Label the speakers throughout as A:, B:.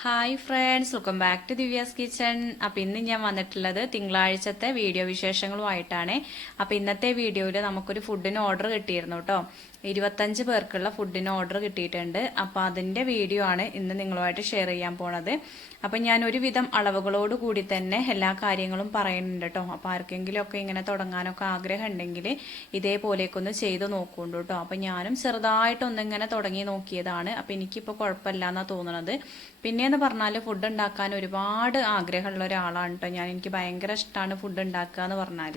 A: Hi friends welcome back to Divya's kitchen appam ഇന്ന് ഞാൻ വന്നിട്ടുള്ളത് തിങ്കളാഴ്ചത്തെ വീഡിയോ വിശേഷങ്ങളുമായിട്ടാണ്. അപ്പം ഇന്നത്തെ വീഡിയോയിൽ നമുക്കൊരു ഫുഡിന് ഓർഡർ കിട്ടിയിരുന്നു കേട്ടോ ഇരുപത്തഞ്ച് പേർക്കുള്ള ഫുഡിന് ഓർഡർ കിട്ടിയിട്ടുണ്ട്. അപ്പോൾ അതിന്റെ വീഡിയോ ആണ് ഇന്ന് നിങ്ങളുമായിട്ട് ഷെയർ ചെയ്യാൻ പോണത്. അപ്പം ഞാൻ ഒരുവിധം അളവുകളോട് കൂടി തന്നെ എല്ലാ കാര്യങ്ങളും പറയുന്നുണ്ട് കേട്ടോ. അപ്പോൾ ആർക്കെങ്കിലും ഒക്കെ ഇങ്ങനെ തുടങ്ങാനൊക്കെ ആഗ്രഹം ഉണ്ടെങ്കിൽ ഇതേപോലെയൊക്കെ ഒന്ന് ചെയ്ത് നോക്കുന്നുണ്ട് കേട്ടോ. അപ്പം ഞാനും ചെറുതായിട്ടൊന്നിങ്ങനെ തുടങ്ങി നോക്കിയതാണ്. അപ്പം എനിക്കിപ്പോൾ കുഴപ്പമില്ല എന്നാണ് തോന്നുന്നത് പിന്നെയെന്ന് പറഞ്ഞാൽ ഫുഡ് ഉണ്ടാക്കാൻ ഒരുപാട് ആഗ്രഹമുള്ള ഒരാളാണ് കേട്ടോ ഞാൻ. എനിക്ക് ഭയങ്കര ഇഷ്ടമാണ് ഫുഡ് ഉണ്ടാക്കുക എന്ന് പറഞ്ഞാൽ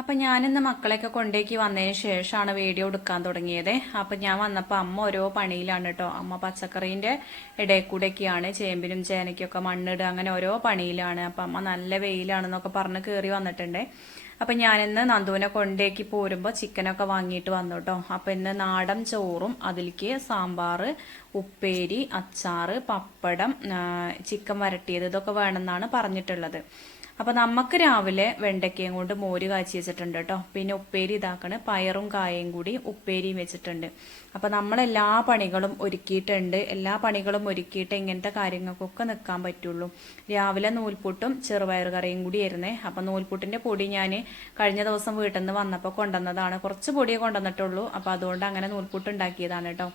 A: അപ്പം ഞാനിന്ന് മക്കളെയൊക്കെ കൊണ്ടേക്ക് വന്നതിന് ശേഷമാണ് വീഡിയോ എടുക്കാൻ തുടങ്ങിയത്. അപ്പം ഞാൻ വന്നപ്പോൾ അമ്മ ഓരോ പണിയിലാണ് കേട്ടോ അമ്മ പച്ചക്കറീന്റെ ഇടയിൽ കൂടെയൊക്കെയാണ് ചേമ്പിനും ചേനയ്ക്കൊക്കെ മണ്ണിടുക അങ്ങനെ ഓരോ പണിയിലാണ്. അപ്പം അമ്മ നല്ല വെയിലാണെന്നൊക്കെ പറഞ്ഞ് കയറി വന്നിട്ടുണ്ട്. അപ്പം ഞാനിന്ന് നന്ദുവിനെ കൊണ്ടേക്ക് പോരുമ്പോൾ ചിക്കനൊക്കെ വാങ്ങിയിട്ട് വന്നു കേട്ടോ അപ്പം ഇന്ന് നാടൻ ചോറും അതിലേക്ക് സാമ്പാർ ഉപ്പേരി അച്ചാറ് പപ്പടം ചിക്കൻ വരട്ടിയത് ഇതൊക്കെ വേണമെന്നാണ് പറഞ്ഞിട്ടുള്ളത്. അപ്പൊ നമുക്ക് രാവിലെ വെണ്ടയ്ക്കയും കൊണ്ട് മോര് കാച്ചി വെച്ചിട്ടുണ്ട് കേട്ടോ പിന്നെ ഉപ്പേരി ഇതാക്കണ്. പയറും കായയും കൂടി ഉപ്പേരിയും വെച്ചിട്ടുണ്ട്. അപ്പൊ നമ്മളെല്ലാ പണികളും ഒരുക്കിയിട്ടുണ്ട്. എല്ലാ പണികളും ഒരുക്കിയിട്ട് ഇങ്ങനത്തെ കാര്യങ്ങൾക്കൊക്കെ നിൽക്കാൻ പറ്റുള്ളൂ. രാവിലെ നൂൽപുട്ടും ചെറുപയർ കറിയും കൂടി ആയിരുന്നേ. അപ്പൊ നൂൽപുട്ടിന്റെ പൊടി ഞാൻ കഴിഞ്ഞ ദിവസം വീട്ടിൽ നിന്ന് വന്നപ്പോൾ കൊണ്ടുവന്നതാണ്. കുറച്ച് പൊടിയേ കൊണ്ടുവന്നിട്ടുള്ളൂ. അപ്പൊ അതുകൊണ്ട് അങ്ങനെ നൂൽപുട്ട് ഉണ്ടാക്കിയതാണ് കേട്ടോ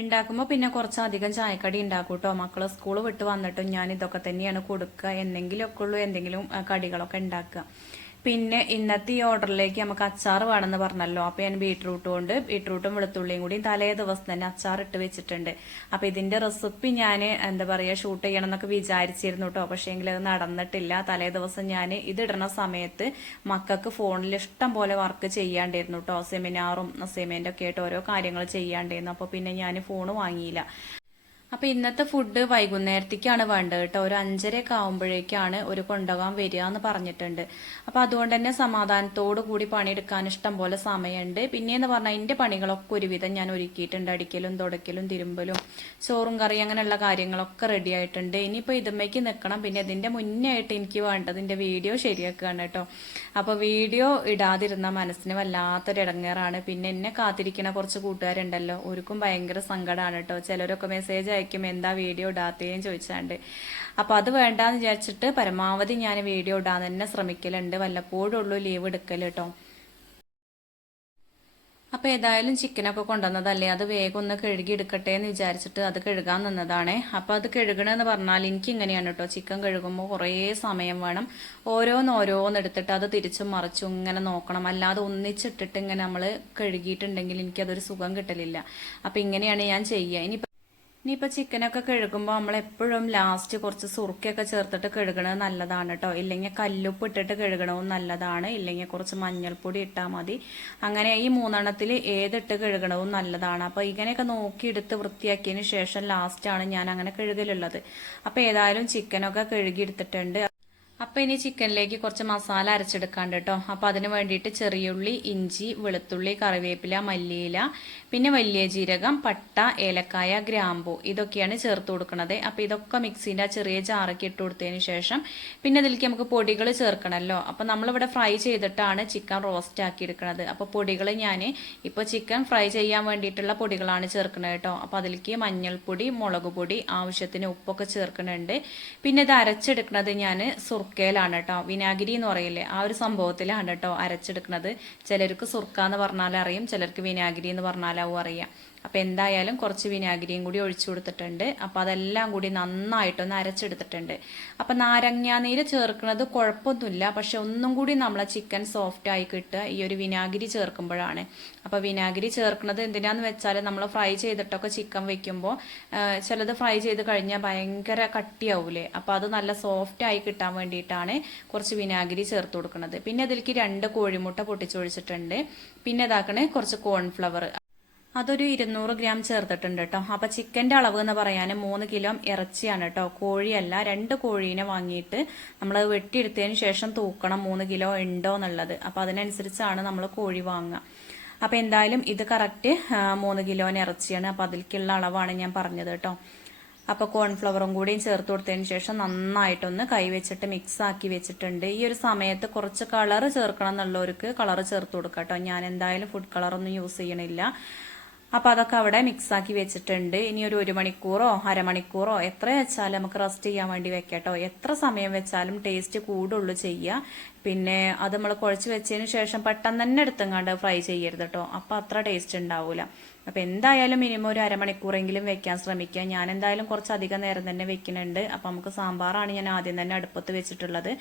A: ഉണ്ടാക്കുമ്പോൾ പിന്നെ കുറച്ചധികം ചായക്കടി ഉണ്ടാക്കും കേട്ടോ മക്കൾ സ്കൂൾ വിട്ട് വന്നിട്ടും ഞാൻ ഇതൊക്കെ തന്നെയാണ് കൊടുക്കുക. എന്തെങ്കിലുമൊക്കെ ഉള്ളൂ. എന്തെങ്കിലും കടികളൊക്കെ ഉണ്ടാക്കുക. പിന്നെ ഇന്നത്തെ ഈ ഓർഡറിലേക്ക് നമുക്ക് അച്ചാർ വേണമെന്ന് പറഞ്ഞല്ലോ. അപ്പോൾ ഞാൻ ബീട്രൂട്ട് കൊണ്ട് ബീട്രൂട്ടും വെളുത്തുള്ളിയും കൂടി തലേ ദിവസം തന്നെ അച്ചാർ ഇട്ട് വെച്ചിട്ടുണ്ട്. അപ്പോൾ ഇതിന്റെ റെസിപ്പി ഞാൻ എന്താ പറയുക ഷൂട്ട് ചെയ്യണം എന്നൊക്കെ വിചാരിച്ചിരുന്നു കേട്ടോ പക്ഷേ എങ്കിൽ അത് നടന്നിട്ടില്ല. തലേ ദിവസം ഞാൻ ഇതിടണ സമയത്ത് മക്കൾക്ക് ഫോണിൽ ഇഷ്ടം പോലെ വർക്ക് ചെയ്യാണ്ടിരുന്നു കേട്ടോ സെമിനാറും അസൈൻമെന്റ് ഒക്കെ ആയിട്ട് ഓരോ കാര്യങ്ങൾ ചെയ്യാണ്ടിരുന്നു. അപ്പോൾ പിന്നെ ഞാൻ ഫോൺ വാങ്ങിയില്ല. അപ്പൊ ഇന്നത്തെ ഫുഡ് വൈകുന്നേരത്തേക്കാണ് വേണ്ടത് കേട്ടോ. ഒരു അഞ്ചരയൊക്കെ ആവുമ്പോഴേക്കാണ് ഒരു കൊണ്ടുപോകാൻ വരിക എന്ന് പറഞ്ഞിട്ടുണ്ട്. അപ്പൊ അതുകൊണ്ട് തന്നെ സമാധാനത്തോടു കൂടി പണിയെടുക്കാൻ ഇഷ്ടം പോലെ സമയമുണ്ട്. പിന്നെയെന്ന് പറഞ്ഞാൽ എന്റെ പണികളൊക്കെ ഒരുവിധം ഞാൻ ഒരുക്കിയിട്ടുണ്ട്. അടിക്കലും തുടക്കലും തിരുമ്പലും ചോറും കറി അങ്ങനെയുള്ള കാര്യങ്ങളൊക്കെ റെഡി ആയിട്ടുണ്ട്. ഇനിയിപ്പോ ഇതുമേക്ക് നിൽക്കണം പിന്നെ ഇതിന്റെ മുന്നേ ആയിട്ട് എനിക്ക് വേണ്ടത് വീഡിയോ ശരിയാക്കുകയാണ് കേട്ടോ. അപ്പൊ വീഡിയോ ഇടാതിരുന്ന മനസ്സിന് വല്ലാത്തൊരു ഇടങ്ങേറാണ് പിന്നെ എന്നെ കാത്തിരിക്കുന്ന കുറച്ച് കൂട്ടുകാരുണ്ടല്ലോ. ഒരുക്കും ഭയങ്കര സങ്കടമാണ് കേട്ടോ. ചിലരൊക്കെ മെസ്സേജ് അയക്കും എന്താ വീഡിയോ ഇടാത്തേന്ന് ചോദിച്ചാണ്ട്. അപ്പൊ അത് വേണ്ടാന്ന് വിചാരിച്ചിട്ട് പരമാവധി ഞാൻ വീഡിയോ ഇടാൻ തന്നെ ശ്രമിക്കലുണ്ട്. വല്ലപ്പോഴും ഉള്ളൂ ലീവ് എടുക്കൽ കേട്ടോ അപ്പൊ ഏതായാലും ചിക്കനൊക്കെ കൊണ്ടുവന്നതല്ലേ? അത് വേഗം ഒന്ന് കഴുകി എടുക്കട്ടെ എന്ന് വിചാരിച്ചിട്ട് അത് കഴുകാൻ നിന്നതാണേ. അപ്പൊ അത് കഴുകണമെന്ന് പറഞ്ഞാൽ എനിക്ക് ഇങ്ങനെയാണ് കേട്ടോ ചിക്കൻ കഴുകുമ്പോൾ കുറേ സമയം വേണം. ഓരോന്നോരോന്ന് ഓരോന്ന് എടുത്തിട്ട് അത് തിരിച്ചും മറിച്ചും ഇങ്ങനെ നോക്കണം. അല്ലാതെ ഒന്നിച്ചിട്ടിട്ട് ഇങ്ങനെ നമ്മൾ കഴുകിയിട്ടുണ്ടെങ്കിൽ എനിക്കതൊരു സുഖം കിട്ടലില്ല. അപ്പൊ ഇങ്ങനെയാണ് ഞാൻ ചെയ്യുക ഇനി ഇനിയിപ്പോൾ ചിക്കനൊക്കെ കഴുകുമ്പോൾ നമ്മൾ എപ്പോഴും ലാസ്റ്റ് കുറച്ച് സുറുക്കിയൊക്കെ ചേർത്തിട്ട് കഴുകണത് നല്ലതാണ് കേട്ടോ ഇല്ലെങ്കിൽ കല്ലുപ്പ് ഇട്ടിട്ട് കഴുകണവും നല്ലതാണ്. ഇല്ലെങ്കിൽ കുറച്ച് മഞ്ഞൾപ്പൊടി ഇട്ടാൽ മതി. അങ്ങനെ ഈ മൂന്നെണ്ണത്തിൽ ഏതിട്ട് കഴുകണവും നല്ലതാണ്. അപ്പോൾ ഇങ്ങനെയൊക്കെ നോക്കിയെടുത്ത് വൃത്തിയാക്കിയതിന് ശേഷം ലാസ്റ്റാണ് ഞാൻ അങ്ങനെ കഴുകലുള്ളത്. അപ്പോൾ ഏതായാലും ചിക്കനൊക്കെ കഴുകിയെടുത്തിട്ടുണ്ട്. അപ്പൊ ഇനി ചിക്കനിലേക്ക് കുറച്ച് മസാല അരച്ചെടുക്കാണ്ട് കേട്ടോ അപ്പൊ അതിന് വേണ്ടിയിട്ട് ചെറിയുള്ളി ഇഞ്ചി വെളുത്തുള്ളി കറിവേപ്പില മല്ലിയില പിന്നെ വലിയ ജീരകം പട്ട ഏലക്കായ ഗ്രാമ്പു ഇതൊക്കെയാണ് ചേർത്ത് കൊടുക്കുന്നത് അപ്പൊ ഇതൊക്കെ മിക്സിന്റെ ചെറിയ ജാറൊക്കെ ഇട്ട് കൊടുത്തതിന് ശേഷം പിന്നെ ഇതിലേക്ക് നമുക്ക് പൊടികൾ ചേർക്കണമല്ലോ അപ്പൊ നമ്മളിവിടെ ഫ്രൈ ചെയ്തിട്ടാണ് ചിക്കൻ റോസ്റ്റ് ആക്കി എടുക്കുന്നത് അപ്പൊ പൊടികൾ ഞാൻ ഇപ്പൊ ചിക്കൻ ഫ്രൈ ചെയ്യാൻ വേണ്ടിയിട്ടുള്ള പൊടികളാണ് ചേർക്കുന്നത് കേട്ടോ അപ്പൊ അതിലേക്ക് മഞ്ഞൾപ്പൊടി മുളക് പൊടി ആവശ്യത്തിന് ഉപ്പൊക്കെ ചേർക്കുന്നുണ്ട് പിന്നെ ഇത് അരച്ചെടുക്കുന്നത് ഞാൻ സുർക്കയിലാണ് കേട്ടോ. വിനാഗിരി എന്ന് പറയില്ലേ ആ ഒരു സംഭവത്തിലാണ് കേട്ടോ അരച്ചെടുക്കുന്നത്. ചിലർക്ക് സുർക്ക എന്ന് പറഞ്ഞാൽ ചിലർക്ക് വിനാഗിരി എന്ന് പറഞ്ഞാലാവും അറിയാം. അപ്പം എന്തായാലും കുറച്ച് വിനാഗിരിയും കൂടി ഒഴിച്ചു കൊടുത്തിട്ടുണ്ട്. അപ്പം അതെല്ലാം കൂടി നന്നായിട്ടൊന്ന് അരച്ചെടുത്തിട്ടുണ്ട്. അപ്പം നാരങ്ങാനീര് ചേർക്കുന്നത് കുഴപ്പമൊന്നുമില്ല. പക്ഷെ ഒന്നും കൂടി നമ്മളെ ചിക്കൻ സോഫ്റ്റ് ആയി കിട്ടുക ഈ ഒരു വിനാഗിരി ചേർക്കുമ്പോഴാണ്. അപ്പോൾ വിനാഗിരി ചേർക്കുന്നത് എന്തിനാന്ന് വെച്ചാൽ നമ്മൾ ഫ്രൈ ചെയ്തിട്ടൊക്കെ ചിക്കൻ വെക്കുമ്പോൾ ചിലത് ഫ്രൈ ചെയ്ത് കഴിഞ്ഞാൽ ഭയങ്കര കട്ടിയാവൂലേ? അപ്പോൾ അത് നല്ല സോഫ്റ്റ് ആയി കിട്ടാൻ വേണ്ടിയിട്ടാണ് കുറച്ച് വിനാഗിരി ചേർത്ത് കൊടുക്കുന്നത്. പിന്നെ അതിലേക്ക് രണ്ട് കോഴിമുട്ട പൊട്ടിച്ചൊഴിച്ചിട്ടുണ്ട്. പിന്നെ ഇതാക്കണേ കുറച്ച് കോൺഫ്ലവർ അതൊരു ഇരുന്നൂറ് ഗ്രാം ചേർത്തിട്ടുണ്ട് കേട്ടോ. അപ്പൊ ചിക്കന്റെ അളവ് എന്ന് പറയാൻ മൂന്ന് കിലോ ഇറച്ചിയാണ് കേട്ടോ. കോഴിയല്ല രണ്ട് കോഴീനെ വാങ്ങിയിട്ട് നമ്മൾ വെട്ടിയെടുത്തതിന് ശേഷം തൂക്കണം മൂന്ന് കിലോ ഉണ്ടോ എന്നുള്ളത്. അപ്പൊ അതിനനുസരിച്ചാണ് നമ്മൾ കോഴി വാങ്ങുക. അപ്പൊ എന്തായാലും ഇത് കറക്റ്റ് മൂന്ന് കിലോന് ഇറച്ചിയാണ്. അപ്പൊ അതിലേക്കുള്ള അളവാണ് ഞാൻ പറഞ്ഞത് കേട്ടോ. അപ്പോൾ കോൺഫ്ലവറും കൂടിയും ചേർത്ത് കൊടുത്തതിന് ശേഷം നന്നായിട്ടൊന്ന് കൈവച്ചിട്ട് മിക്സ് ആക്കി വെച്ചിട്ടുണ്ട്. ഈ ഒരു സമയത്ത് കുറച്ച് കളർ ചേർക്കണം എന്നുള്ളവർക്ക് കളർ ചേർത്ത് കൊടുക്കാം കേട്ടോ. ഞാൻ എന്തായാലും ഫുഡ് കളറൊന്നും യൂസ് ചെയ്യണില്ല. അപ്പോൾ അതൊക്കെ അവിടെ മിക്സാക്കി വെച്ചിട്ടുണ്ട്. ഇനി ഒരു ഒരു മണിക്കൂറോ അരമണിക്കൂറോ എത്ര വെച്ചാലും നമുക്ക് റെസ്റ്റ് ചെയ്യാൻ വേണ്ടി വെക്കട്ടോ എത്ര സമയം വെച്ചാലും ടേസ്റ്റ് കൂടുള്ളൂ ചെയ്യുക പിന്നെ അത് നമ്മൾ കുഴച്ച് വെച്ചതിന് ശേഷം പെട്ടെന്ന് തന്നെ എടുത്തങ്ങാണ്ട് ഫ്രൈ ചെയ്യരുത് കേട്ടോ അപ്പോൾ അത്ര ടേസ്റ്റ് ഉണ്ടാവൂല. അപ്പോൾ എന്തായാലും മിനിമം ഒരു അരമണിക്കൂറെങ്കിലും വെക്കാൻ ശ്രമിക്കുക ഞാൻ എന്തായാലും കുറച്ച് അധികം നേരം തന്നെ വെക്കുന്നുണ്ട്. അപ്പോൾ നമുക്ക് സാമ്പാറാണ് ഞാൻ ആദ്യം തന്നെ അടുപ്പത്ത് വെച്ചിട്ടുള്ളത്.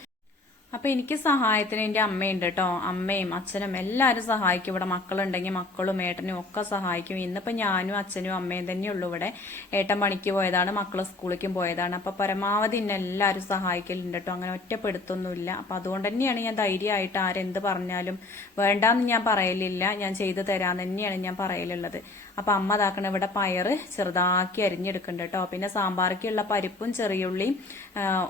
A: അപ്പൊ എനിക്ക് സഹായത്തിന് എന്റെ അമ്മയുണ്ട് കേട്ടോ അമ്മയും അച്ഛനും എല്ലാവരും സഹായിക്കും. ഇവിടെ മക്കളുണ്ടെങ്കിൽ മക്കളും ഏട്ടനും ഒക്കെ സഹായിക്കും. ഇന്നിപ്പോ ഞാനും അച്ഛനും അമ്മയും തന്നെയുള്ളൂ ഇവിടെ. ഏട്ടൻ പണിക്ക് പോയതാണ് മക്കൾ സ്കൂളിലേക്കും പോയതാണ്. അപ്പൊ പരമാവധി എന്നെ എല്ലാവരും സഹായിക്കലുണ്ട് കേട്ടോ അങ്ങനെ ഒറ്റപ്പെടുത്തൊന്നുമില്ല. അപ്പൊ അതുകൊണ്ട് തന്നെയാണ് ഞാൻ ധൈര്യമായിട്ട് ആരെന്ത് പറഞ്ഞാലും വേണ്ടാന്ന് ഞാൻ പറയലില്ല. ഞാൻ ചെയ്തു തരാന്ന് തന്നെയാണ് ഞാൻ പറയലുള്ളത്. അപ്പൊ അമ്മ അതാക്കണ ഇവിടെ പയറ് ചെറുതാക്കി അരിഞ്ഞെടുക്കുന്നുണ്ട് കേട്ടോ പിന്നെ സാമ്പാർക്കുള്ള പരിപ്പും ചെറിയുള്ളിയും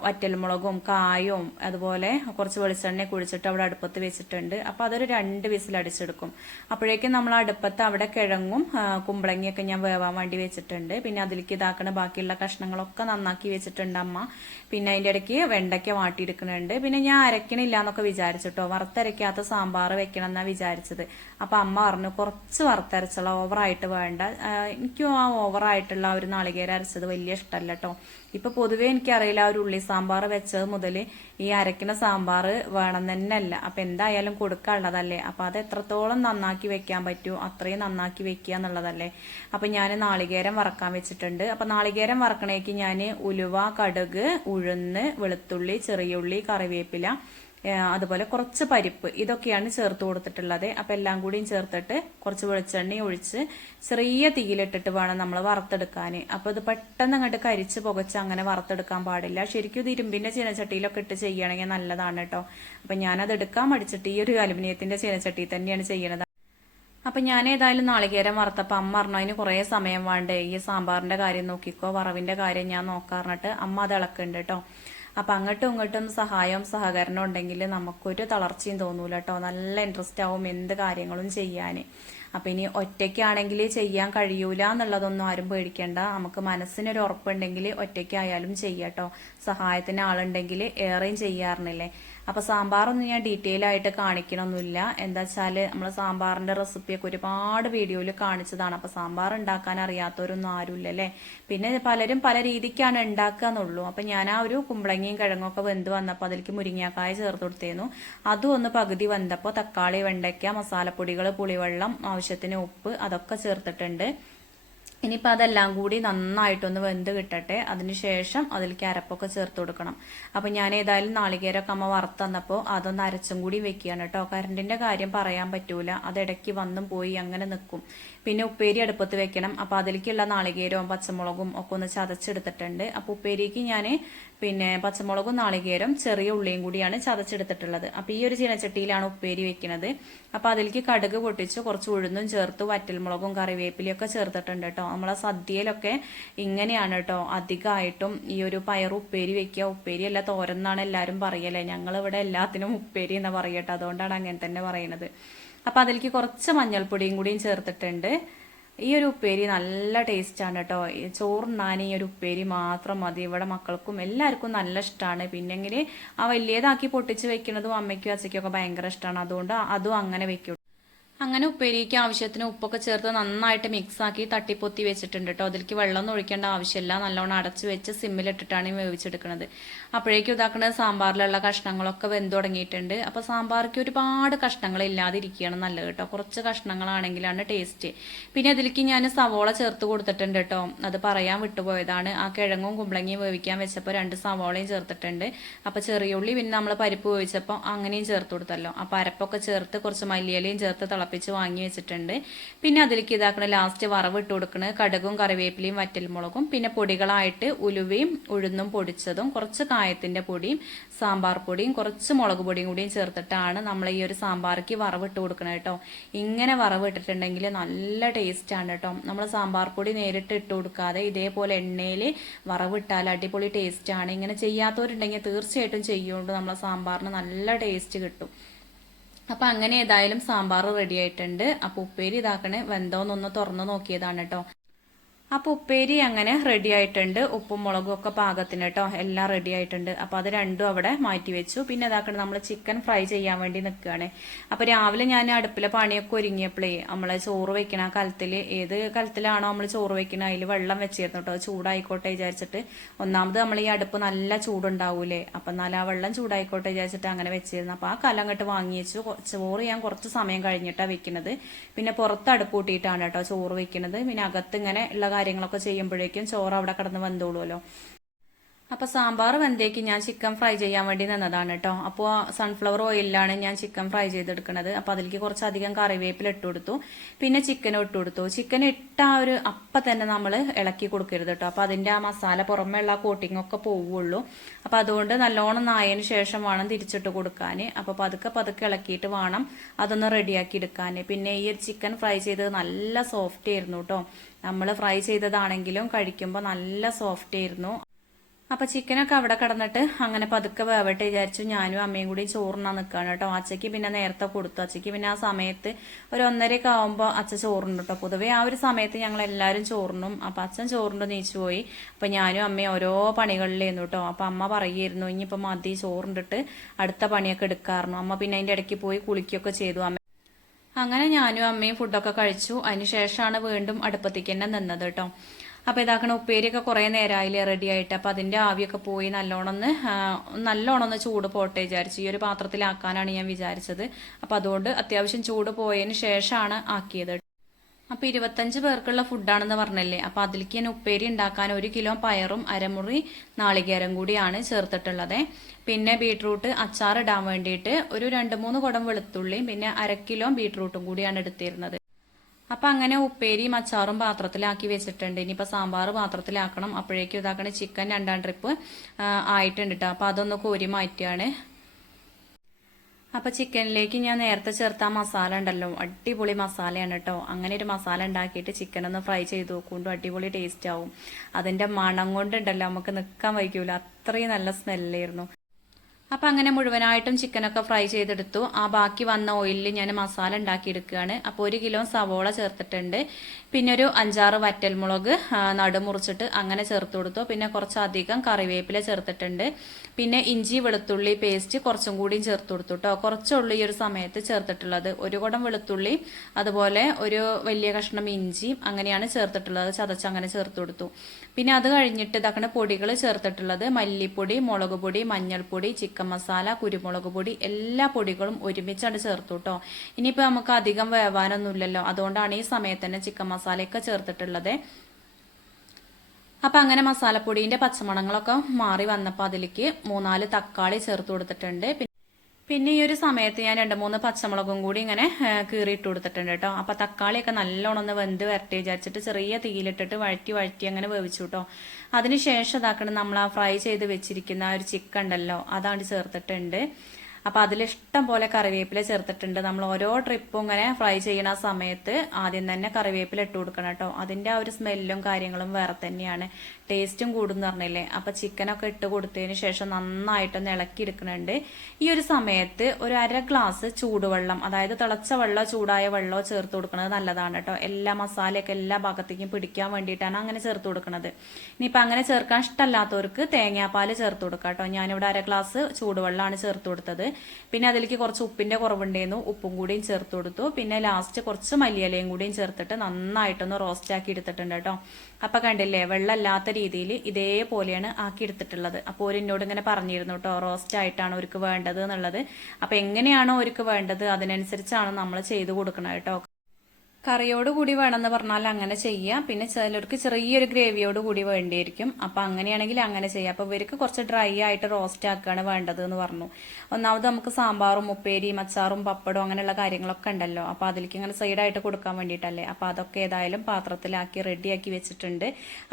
A: വറ്റൽമുളകും കായും അതുപോലെ കുറച്ച് വെളിച്ചെണ്ണ കുഴിച്ചിട്ട് അവിടെ അടുപ്പത്ത് വെച്ചിട്ടുണ്ട്. അപ്പോൾ അതൊരു രണ്ട് വിസിൽ അടിച്ചെടുക്കും. അപ്പോഴേക്കും നമ്മൾ അടുപ്പത്ത് അവിടെ കിഴങ്ങും കുമ്പളങ്ങിയൊക്കെ ഞാൻ വേവാൻ വേണ്ടി വെച്ചിട്ടുണ്ട്. പിന്നെ അതിലേക്ക് ഇതാക്കണ ബാക്കിയുള്ള കഷ്ണങ്ങളൊക്കെ നന്നാക്കി വെച്ചിട്ടുണ്ട് അമ്മ. പിന്നെ അതിന്റെ ഇടയ്ക്ക് വെണ്ടയ്ക്ക വാട്ടിയെടുക്കുന്നുണ്ട്. പിന്നെ ഞാൻ അരക്കണില്ല എന്നൊക്കെ വിചാരിച്ചിട്ടോ. വറുത്തരയ്ക്കാത്ത സാമ്പാർ വെക്കണം എന്നാണ് വിചാരിച്ചത്. അപ്പം അമ്മ പറഞ്ഞു കുറച്ച് വറുത്തരച്ചുള്ള ഓവറായിട്ട് വേണ്ട. എനിക്കും ആ ഓവറായിട്ടുള്ള ഒരു നാളികേര അരച്ചത് വലിയ ഇഷ്ടമല്ല കേട്ടോ ഇപ്പൊ പൊതുവേ എനിക്കറിയില്ല ഒരു ഉള്ളി സാമ്പാർ വെച്ചത് മുതൽ ഈ അരക്കുന്ന സാമ്പാർ വേണം തന്നെയല്ല. അപ്പൊ എന്തായാലും കൊടുക്കാനുള്ളതല്ലേ? അപ്പൊ അത് എത്രത്തോളം നന്നാക്കി വെക്കാൻ പറ്റൂ അത്രയും നന്നാക്കി വെക്കുക എന്നുള്ളതല്ലേ? അപ്പൊ ഞാൻ നാളികേരം വറക്കാൻ വെച്ചിട്ടുണ്ട്. അപ്പൊ നാളികേരം വറക്കണേക്ക് ഞാൻ ഉലുവ കടുക് ഉഴുന്ന് വെളുത്തുള്ളി ചെറിയുള്ളി കറിവേപ്പില അതുപോലെ കുറച്ച് പരിപ്പ് ഇതൊക്കെയാണ് ചേർത്ത് കൊടുത്തിട്ടുള്ളത്. അപ്പം എല്ലാം കൂടിയും ചേർത്തിട്ട് കുറച്ച് വെളിച്ചെണ്ണ ഒഴിച്ച് ചെറിയ തീയിലിട്ടിട്ട് വേണം നമ്മൾ വറുത്തെടുക്കാൻ. അപ്പോൾ ഇത് പെട്ടെന്ന് അങ്ങോട്ട് കരിച്ച് പുകച്ച് അങ്ങനെ വറുത്തെടുക്കാൻ പാടില്ല. ശരിക്കും ഇത് ഇരുമ്പിന്റെ ചീനച്ചട്ടിയിലൊക്കെ ഇട്ട് ചെയ്യുകയാണെങ്കിൽ നല്ലതാണ് കേട്ടോ അപ്പം ഞാനത് എടുക്കാൻ മടിച്ചിട്ട് ഈ ഒരു അലുമിനിയത്തിന്റെ ചീനച്ചട്ടി തന്നെയാണ് ചെയ്യണത്. അപ്പൊ ഞാൻ ഏതായാലും നാളികേരം വറുത്തപ്പോൾ അമ്മ പറഞ്ഞു അതിന് കുറേ സമയം വേണ്ടേ? ഈ സാമ്പാറിന്റെ കാര്യം നോക്കിക്കോ വറവിന്റെ കാര്യം ഞാൻ നോക്കാറിഞ്ഞിട്ട് അമ്മ അത് ഇളക്കുന്നുണ്ട് കേട്ടോ അപ്പം അങ്ങോട്ടും ഇങ്ങോട്ടും സഹായവും സഹകരണം ഉണ്ടെങ്കിൽ നമുക്കൊരു തളർച്ചയും തോന്നൂല കേട്ടോ നല്ല ഇൻട്രസ്റ്റ് ആവും എന്ത് കാര്യങ്ങളും ചെയ്യാൻ അപ്പം ഇനി ഒറ്റയ്ക്കാണെങ്കിൽ ചെയ്യാൻ കഴിയൂല എന്നുള്ളതൊന്നും ആരും പേടിക്കേണ്ട. നമുക്ക് മനസ്സിനൊരു ഉറപ്പുണ്ടെങ്കിൽ ഒറ്റയ്ക്കായാലും ചെയ്യാം കേട്ടോ സഹായത്തിന് ആളുണ്ടെങ്കിൽ ഏറെയും ചെയ്യാറുന്നില്ലേ അപ്പോൾ സാമ്പാറൊന്നും ഞാൻ ഡീറ്റെയിൽ ആയിട്ട് കാണിക്കണമൊന്നുമില്ല എന്താ വെച്ചാൽ നമ്മൾ സാമ്പാറിന്റെ റെസിപ്പിയൊക്കെ ഒരുപാട് വീഡിയോയിൽ കാണിച്ചതാണ്. അപ്പോൾ സാമ്പാർ ഉണ്ടാക്കാൻ അറിയാത്തവരൊന്നും ആരുമില്ലല്ലേ പിന്നെ പലരും പല രീതിക്കാണ് ഉണ്ടാക്കുക എന്നുള്ളൂ. അപ്പൊ ഞാൻ ആ ഒരു കുമ്പളങ്ങയും കിഴങ്ങൊക്കെ വെന്ത് വന്നപ്പോൾ അതിലേക്ക് മുരിങ്ങാക്കായ ചേർത്ത് കൊടുത്തേനു. അതും ഒന്ന് പകുതി വന്നപ്പോൾ തക്കാളി വെണ്ടയ്ക്ക മസാലപ്പൊടികൾ പുളിവെള്ളം ആവശ്യത്തിന് ഉപ്പ് അതൊക്കെ ചേർത്തിട്ടുണ്ട്. ഇനിയിപ്പോൾ അതെല്ലാം കൂടി നന്നായിട്ടൊന്ന് വെന്ത് കിട്ടട്ടെ. അതിനുശേഷം അതിലേക്ക് അരപ്പൊക്കെ ചേർത്ത് കൊടുക്കണം. അപ്പോൾ ഞാൻ ഏതായാലും നാളികേരൊക്കെ അമ്മ വറുത്തന്നപ്പോൾ അതൊന്ന് അരച്ചും കൂടി വെക്കുകയാണ് കേട്ടോ. കറണ്ടിന്റെ കാര്യം പറയാൻ പറ്റൂല. അത് ഇടയ്ക്ക് വന്നും പോയി അങ്ങനെ നിൽക്കും പിന്നെ ഉപ്പേരി അടുപ്പത്ത് വെക്കണം. അപ്പോൾ അതിലേക്കുള്ള നാളികേരവും പച്ചമുളകും ഒക്കെ ഒന്ന് ചതച്ചെടുത്തിട്ടുണ്ട്. അപ്പോൾ ഉപ്പേരിക്ക് ഞാൻ പിന്നെ പച്ചമുളകും നാളികേരം ചെറിയ ഉള്ളിയും കൂടിയാണ് ചതച്ചെടുത്തിട്ടുള്ളത്. അപ്പോൾ ഈ ഒരു ചീനച്ചട്ടിയിലാണ് ഉപ്പേരി വെക്കുന്നത്. അപ്പോൾ അതിലേക്ക് കടുക് പൊട്ടിച്ച് കുറച്ച് ഉഴുന്നും ചേർത്ത് വറ്റൽമുളകും കറിവേപ്പിലയൊക്കെ ചേർത്തിട്ടുണ്ട് കേട്ടോ നമ്മളെ സദ്യയിലൊക്കെ ഇങ്ങനെയാണ് കേട്ടോ അധികമായിട്ടും ഈ ഒരു പയർ ഉപ്പേരി വെക്കുക. ഉപ്പേരി അല്ല തോരന്നാണ് എല്ലാരും പറയല്ലേ ഞങ്ങൾ ഇവിടെ എല്ലാത്തിനും ഉപ്പേരി എന്ന് പറയട്ടെ. അതുകൊണ്ടാണ് അങ്ങനെ തന്നെ പറയുന്നത്. അപ്പോൾ അതിലേക്ക് കുറച്ച് മഞ്ഞൾപ്പൊടിയും കൂടിയും ചേർത്തിട്ടുണ്ട്. ഈ ഒരു ഉപ്പേരി നല്ല ടേസ്റ്റാണ് കേട്ടോ. ചോറുണ്ണാൻ ഈ ഒരു ഉപ്പേരി മാത്രം മതി. ഇവിടെ മക്കൾക്കും എല്ലാവർക്കും നല്ല ഇഷ്ടമാണ് പിന്നെങ്കിൽ ആ വലിയതാക്കി പൊട്ടിച്ച് വെക്കുന്നതും അമ്മയ്ക്കും അച്ഛയ്ക്കും ഒക്കെ ഭയങ്കര ഇഷ്ടമാണ് അതുകൊണ്ട് അതും അങ്ങനെ വെക്കും. അങ്ങനെ ഉപ്പേരിക്ക് ആവശ്യത്തിന് ഉപ്പൊക്കെ ചേർത്ത് നന്നായിട്ട് മിക്സ് ആക്കി തട്ടിപ്പൊത്തി വെച്ചിട്ടുണ്ട് കേട്ടോ അതിലേക്ക് വെള്ളം ഒഴിക്കേണ്ട ആവശ്യമില്ല. നല്ലോണം അടച്ചു വെച്ച് സിമ്മിലിട്ടിട്ടാണ് ഈ വേവിച്ചെടുക്കുന്നത് അപ്പോഴേക്കും ഇതാക്കുന്നത് സാമ്പാറിലുള്ള കഷ്ണങ്ങളൊക്കെ വെന്തു തുടങ്ങിയിട്ടുണ്ട്. അപ്പോൾ സാമ്പാർക്ക് ഒരുപാട് കഷ്ണങ്ങൾ ഇല്ലാതിരിക്കുകയാണ് നല്ലത് കേട്ടോ കുറച്ച് കഷ്ണങ്ങളാണെങ്കിലാണ് ടേസ്റ്റ് പിന്നെ അതിലേക്ക് ഞാൻ സവോള ചേർത്ത് കൊടുത്തിട്ടുണ്ട് കേട്ടോ അത് പറയാൻ വിട്ടുപോയതാണ്. ആ കിഴങ്ങും കുമ്പളങ്ങിയും വേവിക്കാൻ വെച്ചപ്പോൾ രണ്ട് സവോളയും ചേർത്തിട്ടുണ്ട്. അപ്പോൾ ചെറിയ ഉള്ളി പിന്നെ നമ്മൾ പരിപ്പ് വേവിച്ചപ്പോൾ അങ്ങനെയും ചേർത്ത് കൊടുത്തല്ലോ. അപ്പോൾ അരപ്പൊക്കെ ചേർത്ത് കുറച്ച് മല്ലിയിലയും ചേർത്ത് തിളപ്പിച്ച് തിളപ്പിച്ച് വാങ്ങി വെച്ചിട്ടുണ്ട്. പിന്നെ അതിലേക്ക് ഇതാക്കണ ലാസ്റ്റ് വറവ് ഇട്ട് കൊടുക്കണ. കടുകും കറിവേപ്പിലയും വറ്റൽമുളകും പിന്നെ പൊടികളായിട്ട് ഉലുവയും ഉഴുന്നും പൊടിച്ചതും കുറച്ച് കായത്തിന്റെ പൊടിയും സാമ്പാർ പൊടിയും കുറച്ച് മുളക് പൊടിയും കൂടിയും ചേർത്തിട്ടാണ് നമ്മൾ ഈ ഒരു സാമ്പാർക്ക് വറവ് ഇട്ട് കൊടുക്കണത് കേട്ടോ. ഇങ്ങനെ വറവ് ഇട്ടിട്ടുണ്ടെങ്കിൽ നല്ല ടേസ്റ്റ് ആണ് കേട്ടോ. നമ്മൾ സാമ്പാർ പൊടി നേരിട്ട് ഇട്ട് കൊടുക്കാതെ ഇതേപോലെ എണ്ണയിൽ വറവിട്ടാൽ അടിപൊളി ടേസ്റ്റ് ആണ്. ഇങ്ങനെ ചെയ്യാത്തവരുണ്ടെങ്കിൽ തീർച്ചയായിട്ടും ചെയ്യുകൊണ്ട് നമ്മളെ സാമ്പാറിന് നല്ല ടേസ്റ്റ് കിട്ടും. അപ്പം അങ്ങനെ ഏതായാലും സാമ്പാർ റെഡി ആയിട്ടുണ്ട്. അപ്പോൾ ഉപ്പേരി ഇതാക്കണേ. വെന്തോന്നൊന്ന് തുറന്നു നോക്കിയതാണ് കേട്ടോ. അപ്പോൾ ഉപ്പേരി അങ്ങനെ റെഡി ആയിട്ടുണ്ട്. ഉപ്പും മുളകും ഒക്കെ പാകത്തിന് കേട്ടോ എല്ലാം റെഡി ആയിട്ടുണ്ട്. അപ്പോൾ അത് രണ്ടും അവിടെ മാറ്റി വെച്ചു. പിന്നെ ഇതാക്കണം നമ്മൾ ചിക്കൻ ഫ്രൈ ചെയ്യാൻ വേണ്ടി നിൽക്കുകയാണ് അപ്പോൾ രാവിലെ ഞാൻ അടുപ്പിലെ പണിയൊക്കെ ഒരുങ്ങിയപ്പോഴേ നമ്മളെ ചോറ് വെക്കണ കലത്തിൽ ഏത് കലത്തിലാണോ നമ്മൾ ചോറ് വെക്കണ അതിൽ വെള്ളം വെച്ചിരുന്നു കേട്ടോ ചൂടായിക്കോട്ടെ വിചാരിച്ചിട്ട് ഒന്നാമത് നമ്മൾ ഈ അടുപ്പ് നല്ല ചൂടുണ്ടാവൂലേ. അപ്പം എന്നാൽ ആ വെള്ളം ചൂടായിക്കോട്ടെ വിചാരിച്ചിട്ട് അങ്ങനെ വെച്ചിരുന്നു. അപ്പോൾ ആ കലം അങ്ങോട്ട് വാങ്ങി വെച്ചു. ചോറ് ഞാൻ കുറച്ച് സമയം കഴിഞ്ഞിട്ടാണ് വെക്കുന്നത് പിന്നെ പുറത്ത് അടുപ്പ് കൂട്ടിയിട്ടാണ് കേട്ടോ ചോറ് വെക്കുന്നത് പിന്നെ അകത്ത് ഇങ്ങനെ ഉള്ള കാര്യങ്ങളൊക്കെ ചെയ്യുമ്പോഴേക്കും ചോറ് അവിടെ കിടന്ന് വെന്തോളുമല്ലോ അപ്പൊ സാമ്പാർ വെന്തേക്ക് ഞാൻ ചിക്കൻ ഫ്രൈ ചെയ്യാൻ വേണ്ടി നിന്നതാണ് കേട്ടോ അപ്പോൾ സൺഫ്ലവർ ഓയിലാണ് ഞാൻ ചിക്കൻ ഫ്രൈ ചെയ്തെടുക്കുന്നത് അപ്പോൾ അതിലേക്ക് കുറച്ചധികം കറിവേപ്പില ഇട്ട് കൊടുത്തു. പിന്നെ ചിക്കൻ ഇട്ട് കൊടുത്തു. ചിക്കൻ ഇട്ട ആ ഒരു അപ്പ തന്നെ നമ്മൾ ഇളക്കി കൊടുക്കരുത് കേട്ടോ അപ്പോൾ അതിന്റെ ആ മസാല പുറമെയുള്ള കോട്ടിംഗ് ഒക്കെ പോവുള്ളൂ. അപ്പോൾ അതുകൊണ്ട് നല്ലോണം നായതിന് ശേഷം വേണം തിരിച്ചിട്ട് കൊടുക്കാൻ അപ്പോൾ പതുക്കെ പതുക്കെ ഇളക്കിയിട്ട് വേണം അതൊന്ന് റെഡിയാക്കി എടുക്കാൻ പിന്നെ ഈ ചിക്കൻ ഫ്രൈ ചെയ്തത് നല്ല സോഫ്റ്റ് ആയിരുന്നു കേട്ടോ നമ്മൾ ഫ്രൈ ചെയ്തതാണെങ്കിലും കഴിക്കുമ്പോൾ നല്ല സോഫ്റ്റ് ആയിരുന്നു. അപ്പൊ ചിക്കനൊക്കെ അവിടെ കിടന്നിട്ട് അങ്ങനെ പതുക്കെ വേവട്ടെ വിചാരിച്ചു. ഞാനും അമ്മയും കൂടി ചോറിനാ നിൽക്കുകയാണ് കേട്ടോ. അച്ചയ്ക്ക് പിന്നെ നേരത്തെ കൊടുത്തു. അച്ചയ്ക്ക് പിന്നെ ആ സമയത്ത് ഒരു ഒന്നരയൊക്കെ ആവുമ്പോൾ അച്ഛ ചോറുണ്ട് കേട്ടോ. പൊതുവെ ആ ഒരു സമയത്ത് ഞങ്ങൾ എല്ലാവരും ചോറിനും അപ്പൊ അച്ഛൻ ചോറിന്റെ നീച്ചു പോയി. അപ്പൊ ഞാനും അമ്മയും ഓരോ പണികളിലായിരുന്നു കേട്ടോ. അപ്പൊ അമ്മ പറയുമായിരുന്നു ഇനിയിപ്പോ മതി ചോറുണ്ടിട്ട് അടുത്ത പണിയൊക്കെ എടുക്കാറുണ്ട് അമ്മ പിന്നെ അതിന്റെ ഇടയ്ക്ക് പോയി കുളിക്കുകയൊക്കെ ചെയ്തു. അമ്മ അങ്ങനെ ഞാനും അമ്മയും ഫുഡൊക്കെ കഴിച്ചു. അതിനുശേഷമാണ് വീണ്ടും അടുപ്പത്തേക്ക് തന്നെ നിന്നത് കേട്ടോ. അപ്പൊ ഇതാക്കണ ഉപ്പേരിയൊക്കെ കുറേ നേരമായില്ലേ റെഡി ആയിട്ട്. അപ്പൊ അതിന്റെ ആവിയൊക്കെ പോയി നല്ലോണം നല്ലോണമെന്ന് നല്ലോണം ഒന്ന് ചൂട് പോട്ടെ വിചാരിച്ചു. ഈ ഒരു പാത്രത്തിലാക്കാനാണ് ഞാൻ വിചാരിച്ചത്. അപ്പോൾ അതുകൊണ്ട് അത്യാവശ്യം ചൂട് പോയതിന് ശേഷമാണ് ആക്കിയത്. അപ്പോൾ ഇരുപത്തഞ്ച് പേർക്കുള്ള ഫുഡാണെന്ന് പറഞ്ഞല്ലേ? അപ്പോൾ അതിലേക്ക് ഞാൻ ഉപ്പേരി ഉണ്ടാക്കാൻ ഒരു കിലോ പയറും അരമുറി നാളികേരം കൂടിയാണ് ചേർത്തിട്ടുള്ളത്. പിന്നെ ബീട്രൂട്ട് അച്ചാർ ഇടാൻ വേണ്ടിയിട്ട് ഒരു രണ്ട് മൂന്ന് കുടം വെളുത്തുള്ളിയും പിന്നെ അര കിലോ ബീട്രൂട്ടും കൂടിയാണ് എടുത്തിരുന്നത്. അപ്പൊ അങ്ങനെ ഉപ്പേരിയും അച്ചാറും പാത്രത്തിലാക്കി വെച്ചിട്ടുണ്ട്. ഇനിയിപ്പോ സാമ്പാർ പാത്രത്തിലാക്കണം. അപ്പോഴേക്കും ഇതാക്കണ ചിക്കൻ രണ്ടാം ട്രിപ്പ് ആയിട്ടുണ്ട് കേട്ടോ അപ്പൊ അതൊന്ന് കോരി മാറ്റിയാണ്. അപ്പൊ ചിക്കനിലേക്ക് ഞാൻ നേരത്തെ ചേർത്ത മസാല ഉണ്ടല്ലോ. അടിപൊളി മസാലയാണ് കേട്ടോ അങ്ങനെ ഒരു മസാല ഉണ്ടാക്കിയിട്ട് ചിക്കൻ ഒന്ന് ഫ്രൈ ചെയ്ത് നോക്കുമ്പോൾ അടിപൊളി ടേസ്റ്റ് ആവും. അതിന്റെ മണം കൊണ്ടുണ്ടല്ലോ. നമുക്ക് നിൽക്കാൻ വൈകൂല അത്രയും നല്ല സ്മെല്ലായിരുന്നു അപ്പൊ അങ്ങനെ മുഴുവനായിട്ടും ചിക്കനൊക്കെ ഫ്രൈ ചെയ്തെടുത്തു. ആ ബാക്കി വന്ന ഓയിലിൽ ഞാൻ മസാല ഉണ്ടാക്കിയെടുക്കുകയാണ്. അപ്പോൾ ഒരു കിലോ സവോള ചേർത്തിട്ടുണ്ട്. പിന്നെ ഒരു അഞ്ചാറ് വറ്റൽമുളക് നടുമുറിച്ചിട്ട് അങ്ങനെ ചേർത്ത് കൊടുത്തു. പിന്നെ കുറച്ചധികം കറിവേപ്പില ചേർത്തിട്ടുണ്ട്. പിന്നെ ഇഞ്ചി വെളുത്തുള്ളി പേസ്റ്റ് കുറച്ചും കൂടിയും ചേർത്ത് കൊടുത്തു കേട്ടോ കുറച്ചുള്ളി ഈ ഒരു സമയത്ത് ചേർത്തിട്ടുള്ളത്. ഒരു കുടം വെളുത്തുള്ളി അതുപോലെ ഒരു വലിയ കഷ്ണം ഇഞ്ചി അങ്ങനെയാണ് ചേർത്തിട്ടുള്ളത്. ചതച്ച് അങ്ങനെ ചേർത്ത് കൊടുത്തു. പിന്നെ അത് കഴിഞ്ഞിട്ട് ഇതാക്കണ പൊടികൾ ചേർത്തിട്ടുള്ളത്. മല്ലിപ്പൊടി മുളക് പൊടി മഞ്ഞൾപ്പൊടി ചിക്കൻ മസാല കുരുമുളക് പൊടി എല്ലാ പൊടികളും ഒരുമിച്ചാണ് ചേർത്തു കേട്ടോ ഇനിയിപ്പോൾ നമുക്ക് അധികം വേവാനൊന്നുമില്ലല്ലോ. അതുകൊണ്ടാണ് ഈ സമയത്ത് തന്നെ ചിക്കൻ മസാലയൊക്കെ ചേർത്തിട്ടുള്ളത്. അപ്പം അങ്ങനെ മസാലപ്പൊടിന്റെ പച്ചമണങ്ങളൊക്കെ മാറി വന്നപ്പോൾ അതിലേക്ക് മൂന്നാൽ തക്കാളി ചേർത്ത് കൊടുത്തിട്ടുണ്ട്. പിന്നെ ഈ ഒരു സമയത്ത് ഞാൻ രണ്ട് മൂന്ന് പച്ചമുളകും കൂടി ഇങ്ങനെ കീറിയിട്ട് കൊടുത്തിട്ടുണ്ട് കേട്ടോ അപ്പൊ തക്കാളിയൊക്കെ നല്ലോണം ഒന്ന് വെന്ത് വരട്ടി വിചാരിച്ചിട്ട് ചെറിയ തീയിലിട്ടിട്ട് വഴറ്റി വഴറ്റി അങ്ങനെ വേവിച്ചു കേട്ടോ അതിനുശേഷം ഇതാക്കണം നമ്മൾ ആ ഫ്രൈ ചെയ്ത് വെച്ചിരിക്കുന്ന ആ ഒരു ചിക്കൻ ഉണ്ടല്ലോ അതാണ് ചേർത്തിട്ടുണ്ട്. അപ്പൊ അതിലിഷ്ടം പോലെ കറിവേപ്പില ചേർത്തിട്ടുണ്ട്. നമ്മൾ ഓരോ ട്രിപ്പും ഇങ്ങനെ ഫ്രൈ ചെയ്യണ സമയത്ത് ആദ്യം തന്നെ കറിവേപ്പില ഇട്ട് കൊടുക്കണം കേട്ടോ അതിന്റെ ആ ഒരു സ്മെല്ലും കാര്യങ്ങളും വേറെ തന്നെയാണ്. ടേസ്റ്റും കൂടുന്ന് പറഞ്ഞില്ലേ? അപ്പൊ ചിക്കനൊക്കെ ഇട്ട് കൊടുത്തതിന് ശേഷം നന്നായിട്ടൊന്ന് ഇളക്കി എടുക്കുന്നുണ്ട് ഈ ഒരു സമയത്ത് ഒരു അര ഗ്ലാസ് ചൂടുവെള്ളം അതായത് തിളച്ച വെള്ളമോ ചൂടായ വെള്ളമോ ചേർത്ത് കൊടുക്കുന്നത് നല്ലതാണ് കേട്ടോ. എല്ലാ മസാലയൊക്കെ എല്ലാ ഭാഗത്തേക്കും പിടിക്കാൻ വേണ്ടിയിട്ടാണ് അങ്ങനെ ചേർത്ത് കൊടുക്കുന്നത്. ഇനിയിപ്പോൾ അങ്ങനെ ചേർക്കാൻ ഇഷ്ടമല്ലാത്തവർക്ക് തേങ്ങാപ്പാൽ ചേർത്ത് കൊടുക്കാം കേട്ടോ. ഞാനിവിടെ അര ഗ്ലാസ് ചൂടുവെള്ളമാണ് ചേർത്ത് കൊടുത്തത്. പിന്നെ അതിലേക്ക് കുറച്ച് ഉപ്പിന്റെ കുറവുണ്ടായിരുന്നു. ഉപ്പും കൂടിയും ചേർത്ത് കൊടുത്തു. പിന്നെ ലാസ്റ്റ് കുറച്ച് മല്ലിയിലയും കൂടിയും ചേർത്തിട്ട് നന്നായിട്ടൊന്ന് റോസ്റ്റ് ആക്കി എടുത്തിട്ടുണ്ട് കേട്ടോ. അപ്പൊ കണ്ടില്ലേ വെള്ളമില്ലാത്ത രീതിയിൽ ഇതേപോലെയാണ് ആക്കി എടുത്തിട്ടുള്ളത് അപ്പോൾ ഒരു എന്നോട് ഇങ്ങനെ പറഞ്ഞിരുന്നു കേട്ടോ റോസ്റ്റ് ആയിട്ടാണ് ഒരുക്ക് വേണ്ടത് എന്നുള്ളത്. അപ്പൊ എങ്ങനെയാണോ ഒരുക്ക് വേണ്ടത് അതിനനുസരിച്ചാണ് നമ്മൾ ചെയ്തു കൊടുക്കണം കേട്ടോ കറിയോട് കൂടി വേണമെന്ന് പറഞ്ഞാൽ അങ്ങനെ ചെയ്യാം. പിന്നെ ചിലർക്ക് ചെറിയൊരു ഗ്രേവിയോട് കൂടി വേണ്ടിയിരിക്കും. അപ്പൊ അങ്ങനെയാണെങ്കിൽ അങ്ങനെ ചെയ്യാം. അപ്പൊ ഇവർക്ക് കുറച്ച് ഡ്രൈ ആയിട്ട് റോസ്റ്റ് ആക്കുകയാണ് വേണ്ടത് എന്ന് പറഞ്ഞു. ഒന്നാമത് നമുക്ക് സാമ്പാറും ഉപ്പേരിയും അച്ചാറും പപ്പടവും അങ്ങനെയുള്ള കാര്യങ്ങളൊക്കെ ഉണ്ടല്ലോ. അപ്പൊ അതിലേക്ക് ഇങ്ങനെ സൈഡായിട്ട് കൊടുക്കാൻ വേണ്ടിയിട്ടല്ലേ. അപ്പൊ അതൊക്കെ ഏതായാലും പാത്രത്തിലാക്കി റെഡിയാക്കി വെച്ചിട്ടുണ്ട്.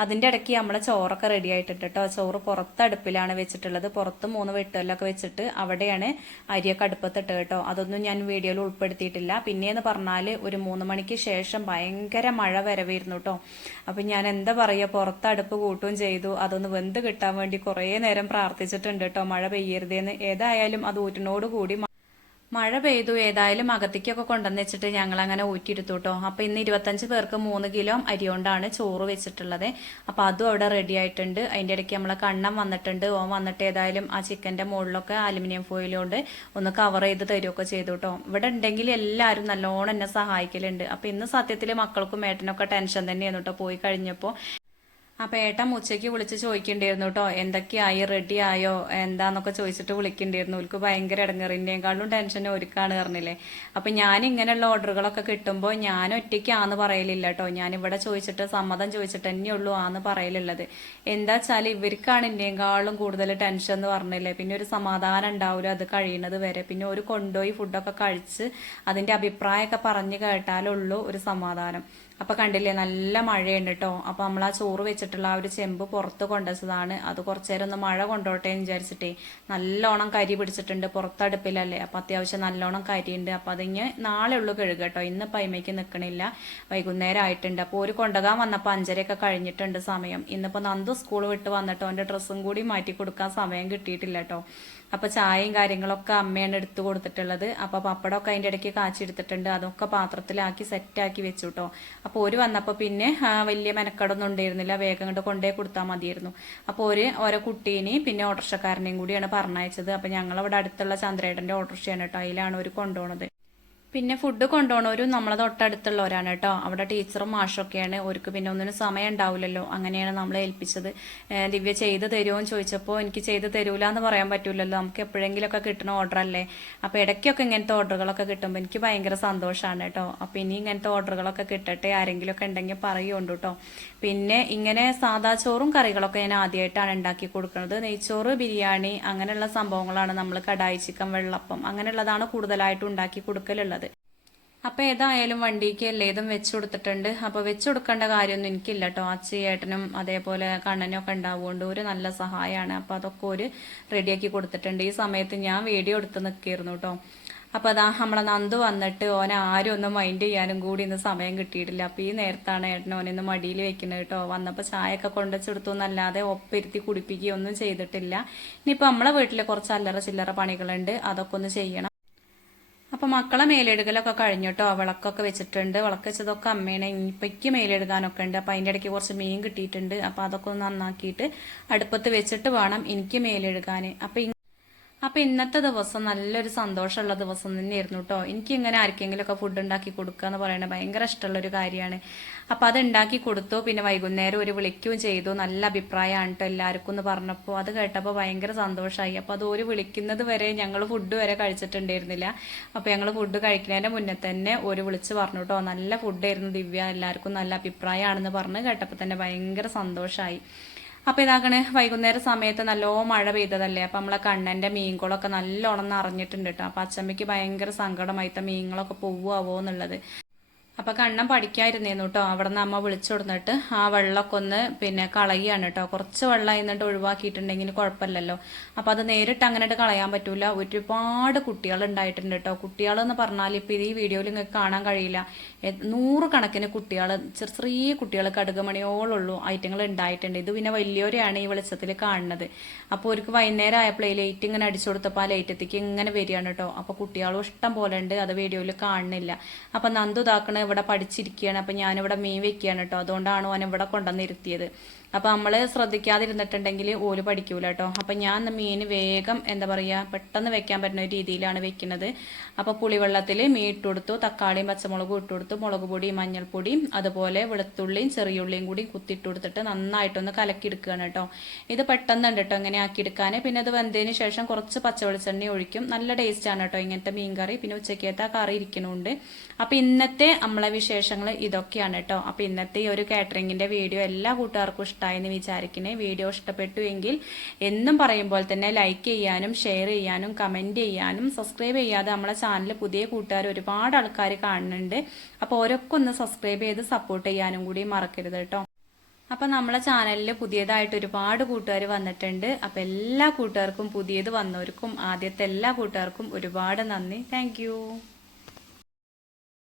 A: അതിന്റെ ഇടയ്ക്ക് നമ്മളെ ചോറൊക്കെ റെഡി ആയിട്ടുണ്ട് ചോറ് പുറത്ത് അടുപ്പിലാണ് വെച്ചിട്ടുള്ളത്. പുറത്ത് മൂന്ന് വെട്ടുകല്ലൊക്കെ വെച്ചിട്ട് അവിടെയാണ് അരിയൊക്കെ അടുപ്പത്തിട്ട് കേട്ടോ അതൊന്നും ഞാൻ വീഡിയോയിൽ ഉൾപ്പെടുത്തിയിട്ടില്ല. പിന്നെയെന്ന് പറഞ്ഞാൽ ഒരു മൂന്ന് മണിക്ക് ശേഷം ഭയങ്കര മഴ വരവായിരുന്നു കേട്ടോ അപ്പൊ ഞാൻ എന്താ പറയുക പുറത്ത് അടുപ്പ് കൂട്ടുകയും ചെയ്തു. അതൊന്ന് വെന്ത് കിട്ടാൻ വേണ്ടി കുറേ നേരം പ്രാർത്ഥിച്ചിട്ടുണ്ട് കേട്ടോ മഴ പെയ്യരുതേന്ന്. ഏതായാലും അത് ഊറ്റിനോട് കൂടി മഴ പെയ്തു. ഏതായാലും അകത്തേക്കൊക്കെ കൊണ്ടുവന്ന് വെച്ചിട്ട് ഞങ്ങൾ അങ്ങനെ ഊറ്റിയെടുത്തു കേട്ടോ അപ്പൊ ഇന്ന് ഇരുപത്തഞ്ച് പേർക്ക് മൂന്ന് കിലോ അരി കൊണ്ടാണ് ചോറ് വെച്ചിട്ടുള്ളത്. അപ്പൊ അതും അവിടെ റെഡി ആയിട്ടുണ്ട്. അതിന്റെ ഇടയ്ക്ക് നമ്മളെ കണ്ണം വന്നിട്ടുണ്ട്. ഓൻ വന്നിട്ട് ഏതായാലും ആ ചിക്കന്റെ മുകളിലൊക്കെ അലുമിനിയം ഫോയിൽ കൊണ്ട് ഒന്ന് കവർ ചെയ്ത് തരുമൊക്കെ ചെയ്തു കേട്ടോ ഇവിടെ ഉണ്ടെങ്കിൽ എല്ലാവരും നല്ലോണം എന്നെ സഹായിക്കലുണ്ട്. അപ്പൊ ഇന്ന് സത്യത്തിൽ മക്കൾക്കും ഏട്ടനൊക്കെ ടെൻഷൻ തന്നെയായിരുന്നു കേട്ടോ പോയി കഴിഞ്ഞപ്പോൾ അപ്പൊ ഏട്ടൻ ഉച്ചയ്ക്ക് വിളിച്ച് ചോദിക്കണ്ടായിരുന്നു കേട്ടോ എന്തൊക്കെയായി? റെഡി ആയോ? എന്താന്നൊക്കെ ചോദിച്ചിട്ട് വിളിക്കണ്ടായിരുന്നു ഓർക്ക് ഭയങ്കര ഇടങ്ങറിന്റെക്കാളും ടെൻഷൻ ഒരുക്കാണ് പറഞ്ഞില്ലേ. അപ്പൊ ഞാൻ ഇങ്ങനെയുള്ള ഓർഡറുകളൊക്കെ കിട്ടുമ്പോൾ ഞാൻ ഒറ്റയ്ക്കാന്ന് പറയലില്ല കേട്ടോ ഞാൻ ഇവിടെ ചോദിച്ചിട്ട് സമ്മതം ചോദിച്ചിട്ട് തന്നെ ഉള്ളൂ ആന്ന് പറയലുള്ളത്. എന്താ വെച്ചാൽ ഇവർക്കാണ് എന്നെക്കാളും കൂടുതൽ ടെൻഷൻ എന്ന് പറഞ്ഞില്ലേ. പിന്നെ ഒരു സമാധാനം ഉണ്ടാവില്ല അത് കഴിയുന്നത് വരെ. പിന്നെ ഒരു കൊണ്ടുപോയി ഫുഡൊക്കെ കഴിച്ച് അതിന്റെ അഭിപ്രായമൊക്കെ പറഞ്ഞു കേട്ടാലുള്ളൂ ഒരു സമാധാനം. അപ്പൊ കണ്ടില്ലേ നല്ല മഴയുണ്ട് കേട്ടോ അപ്പൊ നമ്മൾ ആ ചോറ് വെച്ചിട്ടുള്ള ആ ഒരു ചെമ്പ് പുറത്ത് കൊണ്ടുവച്ചതാണ്. അത് കുറച്ചു നേരം ഒന്ന് മഴ കൊണ്ടോട്ടെ എന്ന് വിചാരിച്ചിട്ടേ നല്ലോണം കരി പിടിച്ചിട്ടുണ്ട് പുറത്തടുപ്പിലല്ലേ. അപ്പൊ അത്യാവശ്യം നല്ലോണം കരിയുണ്ട്. അപ്പൊ അതിങ്ങ് നാളെ ഉള്ളു കഴുകുക കേട്ടോ ഇന്ന് പൈമയ്ക്ക് നിൽക്കണില്ല വൈകുന്നേരം ആയിട്ടുണ്ട്. അപ്പോൾ ഒരു കൊണ്ടുപോകാൻ വന്നപ്പോൾ അഞ്ചരയൊക്കെ കഴിഞ്ഞിട്ടുണ്ട് സമയം. ഇന്നിപ്പോ നന്ദു സ്കൂൾ വിട്ട് വന്നിട്ടോ എന്റെ ഡ്രസ്സും കൂടി മാറ്റി കൊടുക്കാൻ സമയം കിട്ടിയിട്ടില്ല കേട്ടോ അപ്പൊ ചായയും കാര്യങ്ങളൊക്കെ അമ്മയാണ് എടുത്തു കൊടുത്തിട്ടുള്ളത്. അപ്പൊ പപ്പടമൊക്കെ അതിന്റെ ഇടയ്ക്ക് കാച്ചെടുത്തിട്ടുണ്ട് അതൊക്കെ പാത്രത്തിലാക്കി സെറ്റാക്കി വെച്ചു കേട്ടോ അപ്പോൾ ഒരു വന്നപ്പോൾ പിന്നെ വലിയ മെനക്കടൊന്നും ഉണ്ടായിരുന്നില്ല. വേഗം കൊണ്ട് കൊണ്ടേ കൊടുത്താൽ മതിയായിരുന്നു. അപ്പോൾ ഒരു ഓരോ കുട്ടീനെയും പിന്നെ ഓട്ടോറിക്ഷക്കാരനെയും കൂടിയാണ് പറഞ്ഞയച്ചത്. അപ്പോൾ ഞങ്ങളവിടെ അടുത്തുള്ള ചന്ദ്രേട്ടന്റെ ഓട്ടോറിക്ഷയാണ് കേട്ടോ. അതിലാണ് ഒരു കൊണ്ടുപോണത്. പിന്നെ ഫുഡ് കൊണ്ടുപോകണവരും നമ്മളെ തൊട്ടടുത്തുള്ളവരാണ് കേട്ടോ. അവിടെ ടീച്ചറും മാഷൊക്കെയാണ്. അവർക്ക് പിന്നെ ഒന്നിനും സമയം ഉണ്ടാവില്ലല്ലോ. അങ്ങനെയാണ് നമ്മളെ ഏൽപ്പിച്ചത്. ദിവ്യ ചെയ്ത് തരുമോ എന്ന് ചോദിച്ചപ്പോൾ എനിക്ക് ചെയ്ത് തരൂല എന്ന് പറയാൻ പറ്റൂലല്ലോ. നമുക്ക് എപ്പോഴെങ്കിലുമൊക്കെ കിട്ടുന്ന ഓർഡർ അല്ലേ? അപ്പോൾ ഇടയ്ക്കൊക്കെ ഇങ്ങനത്തെ ഓർഡറുകളൊക്കെ കിട്ടുമ്പോൾ എനിക്ക് ഭയങ്കര സന്തോഷമാണ് കേട്ടോ. അപ്പോൾ ഇനി ഇങ്ങനത്തെ ഓർഡറുകളൊക്കെ കിട്ടട്ടെ ആരെങ്കിലുമൊക്കെ ഉണ്ടെങ്കിൽ പറയുകൊണ്ട് കേട്ടോ. പിന്നെ ഇങ്ങനെ സാധാ ചോറും കറികളൊക്കെ ഞാൻ ആദ്യമായിട്ടാണ് ഉണ്ടാക്കി കൊടുക്കുന്നത്. നെയ്ച്ചോറ് ബിരിയാണി അങ്ങനെയുള്ള സംഭവങ്ങളാണ് നമ്മൾ കടായി ചിക്കൻ വെള്ളപ്പം അങ്ങനെയുള്ളതാണ് കൂടുതലായിട്ട് ഉണ്ടാക്കി കൊടുക്കലുള്ളത്. അപ്പൊ ഏതായാലും വണ്ടിക്ക് എല്ലേതും വെച്ചു കൊടുത്തിട്ടുണ്ട്. അപ്പൊ വെച്ചു കൊടുക്കേണ്ട കാര്യമൊന്നും എനിക്കില്ല കേട്ടോ അച്ഛയേട്ടനും അതേപോലെ കണ്ണനും ഒക്കെ ഉണ്ടാവുകൊണ്ട് ഒരു നല്ല സഹായമാണ് അപ്പൊ അതൊക്കെ ഒരു റെഡിയാക്കി കൊടുത്തിട്ടുണ്ട്. ഈ സമയത്ത് ഞാൻ വീഡിയോ എടുത്ത് നിൽക്കിയിരുന്നു കേട്ടോ അപ്പൊ അതാ നമ്മളെ നന്ദു വന്നിട്ട് ഓനെ ആരും ഒന്നും മൈൻഡ് ചെയ്യാനും കൂടി ഇന്ന് സമയം കിട്ടിയിട്ടില്ല. അപ്പൊ ഈ നേരത്താണ് ഏട്ടൻ ഓനെ മടിയിൽ വെക്കുന്നത് കേട്ടോ വന്നപ്പോൾ ചായയൊക്കെ കൊണ്ടുവച്ചെടുത്തു എന്നല്ലാതെ ഒപ്പിരുത്തി കുടിപ്പിക്കുകയൊന്നും ചെയ്തിട്ടില്ല. ഇനിയിപ്പോ നമ്മളെ വീട്ടിലെ കുറച്ച് അല്ലറ ചില്ലറ പണികളുണ്ട്. അതൊക്കെ ഒന്ന് ചെയ്യണം. അപ്പൊ മക്കളെ മേലെടുക്കലൊക്കെ കഴിഞ്ഞിട്ടോ? വിളക്കൊക്കെ വെച്ചിട്ടുണ്ട്. വിളക്ക് വെച്ചതൊക്കെ അമ്മേനെ ഇനിയിപ്പയ്ക്ക് മേലെടുക്കാനൊക്കെ ഉണ്ട്. അപ്പൊ അതിന്റെ ഇടയ്ക്ക് കുറച്ച് മീൻ കിട്ടിയിട്ടുണ്ട്. അപ്പൊ അതൊക്കെ ഒന്ന് നന്നാക്കിയിട്ട് അടുപ്പത്ത് വെച്ചിട്ട് വേണം എനിക്ക് മേലെടുക്കാന്. അപ്പൊ അപ്പൊ ഇന്നത്തെ ദിവസം നല്ലൊരു സന്തോഷമുള്ള ദിവസം തന്നെയായിരുന്നു കേട്ടോ എനിക്ക് ഇങ്ങനെ ആർക്കെങ്കിലും ഒക്കെ ഫുഡ് ഉണ്ടാക്കി കൊടുക്കുക എന്ന് പറയുന്നത് ഭയങ്കര ഇഷ്ടമുള്ള ഒരു കാര്യമാണ്. അപ്പൊ അത് ഉണ്ടാക്കി കൊടുത്തു പിന്നെ വൈകുന്നേരം ഒരു വിളിക്കുകയും ചെയ്തു. നല്ല അഭിപ്രായമാണ് കേട്ടോ എല്ലാവർക്കും എന്ന് പറഞ്ഞപ്പോൾ. അത് കേട്ടപ്പോൾ ഭയങ്കര സന്തോഷമായി. അപ്പൊ അത് ഒരു വിളിക്കുന്നത് വരെ ഞങ്ങൾ ഫുഡ് വരെ കഴിച്ചിട്ടുണ്ടായിരുന്നില്ല. അപ്പൊ ഞങ്ങൾ ഫുഡ് കഴിക്കുന്നതിന്റെ മുന്നേ തന്നെ ഒരു വിളിച്ച് പറഞ്ഞു കേട്ടോ നല്ല ഫുഡായിരുന്നു ദിവ്യ. എല്ലാവർക്കും നല്ല അഭിപ്രായമാണെന്ന് പറഞ്ഞ് കേട്ടപ്പോൾ തന്നെ ഭയങ്കര സന്തോഷമായി. അപ്പോൾ ഇതാക്കണേ വൈകുന്നേര സമയത്ത് നല്ലോ മഴ പെയ്തതല്ലേ? അപ്പം നമ്മളെ കണ്ണന്റെ മീൻകുളമൊക്കെ നല്ലോണം നിറഞ്ഞിട്ടുണ്ട് കേട്ടോ അപ്പം അച്ചമ്മയ്ക്ക് ഭയങ്കര സങ്കടമായിട്ട് മീനുകളൊക്കെ പോവുകയാവോ എന്നുള്ളത്. അപ്പൊ കണ്ണം പഠിക്കാതിരുന്നേന്നു കേട്ടോ അവിടെ നിന്ന് അമ്മ വിളിച്ചു കൊടുത്തിട്ട് ആ വെള്ളമൊക്കെ ഒന്ന് പിന്നെ കളയുകയാണ് കേട്ടോ കുറച്ച് വെള്ളം എന്നിട്ട് ഒഴിവാക്കിയിട്ടുണ്ടെങ്കിൽ കുഴപ്പമില്ലല്ലോ. അപ്പൊ അത് നേരിട്ട് അങ്ങനെ കളയാൻ പറ്റൂല. ഒരുപാട് കുട്ടികൾ ഉണ്ടായിട്ടുണ്ട് കേട്ടോ കുട്ടികൾ എന്ന് പറഞ്ഞാൽ ഇപ്പൊ ഈ വീഡിയോയിൽ നിങ്ങൾക്ക് കാണാൻ കഴിയില്ല. നൂറുകണക്കിന് കുട്ടികൾ ചെറിയ ചെറിയ കുട്ടികൾ കടുകമണിയോളുള്ളൂ ഐറ്റങ്ങൾ ഉണ്ടായിട്ടുണ്ട്. ഇത് പിന്നെ വലിയവരെയാണ് ഈ വെളിച്ചത്തിൽ കാണുന്നത്. അപ്പോൾ അവർക്ക് വൈകുന്നേരം ആയപ്പോൾ ലൈറ്റ് ഇങ്ങനെ അടിച്ചു കൊടുത്തപ്പോൾ ആ ലൈറ്റത്തേക്ക് ഇങ്ങനെ വരികയാണ് കേട്ടോ അപ്പൊ കുട്ടികളും ഇഷ്ടം പോലെ ഉണ്ട്. അത് വീഡിയോയിൽ കാണുന്നില്ല. അപ്പൊ നന്ദു ഇതാക്കണ ഇവിടെ പഠിച്ചിരിക്കുകയാണ്. അപ്പം ഞാനിവിടെ മീൻ വെക്കുകയാണ് കേട്ടോ. അതുകൊണ്ടാണ് ഓൻ ഇവിടെ കൊണ്ടുവന്നിരുത്തിയത്. അപ്പം നമ്മൾ ശ്രദ്ധിക്കാതിരുന്നിട്ടുണ്ടെങ്കിൽ ഓൽ പഠിക്കൂല കേട്ടോ അപ്പം ഞാൻ മീൻ വേഗം എന്താ പറയുക പെട്ടെന്ന് വെക്കാൻ പറ്റുന്ന ഒരു രീതിയിലാണ് വെക്കുന്നത്. അപ്പോൾ പുളിവെള്ളത്തിൽ മീൻ ഇട്ട് കൊടുത്തു തക്കാളിയും പച്ചമുളകും ഇട്ട് കൊടുത്തു മുളക് പൊടിയും മഞ്ഞൾപ്പൊടിയും അതുപോലെ വെളുത്തുള്ളിയും ചെറിയുള്ളിയും കൂടി കുത്തിയിട്ട് കൊടുത്തിട്ട് നന്നായിട്ടൊന്ന് കലക്കിയെടുക്കുകയാണ് കേട്ടോ. ഇത് പെട്ടെന്ന് ഉണ്ട് കേട്ടോ ഇങ്ങനെ ആക്കിയെടുക്കാൻ പിന്നെ അത് വെന്തതിന് ശേഷം കുറച്ച് പച്ച വെളിച്ചെണ്ണ ഒഴിക്കും. നല്ല ടേസ്റ്റാണ് കേട്ടോ ഇങ്ങനത്തെ മീൻ കറി. പിന്നെ ഉച്ചക്കേത്ത കറി ഇരിക്കുന്നുണ്ട് അപ്പം ഇന്നത്തെ നമ്മളെ വിശേഷങ്ങൾ ഇതൊക്കെയാണ് കേട്ടോ. അപ്പം ഇന്നത്തെ ഈ ഒരു കാറ്ററിങ്ങിന്റെ വീഡിയോ എല്ലാ കൂട്ടുകാർക്കും ഇഷ്ടമായെന്ന് വിചാരിക്കണേ. വീഡിയോ ഇഷ്ടപ്പെട്ടു എങ്കിൽ എന്നും പറയുമ്പോൾ തന്നെ ലൈക്ക് ചെയ്യാനും ഷെയർ ചെയ്യാനും കമന്റ് ചെയ്യാനും സബ്സ്ക്രൈബ് ചെയ്യാതെ നമ്മളെ ചാനൽ പുതിയ കൂട്ടുകാർ ഒരുപാട് ആൾക്കാർ കാണുന്നുണ്ട്. അപ്പോൾ ഓരോക്കെ ഒന്ന് സബ്സ്ക്രൈബ് ചെയ്ത് സപ്പോർട്ട് ചെയ്യാനും കൂടി മറക്കരുത് കേട്ടോ. അപ്പൊ നമ്മളെ ചാനലിൽ പുതിയതായിട്ട് ഒരുപാട് കൂട്ടുകാർ വന്നിട്ടുണ്ട്. അപ്പൊ എല്ലാ കൂട്ടുകാർക്കും പുതിയത് വന്നവർക്കും ആദ്യത്തെ എല്ലാ കൂട്ടുകാർക്കും ഒരുപാട് നന്ദി. താങ്ക്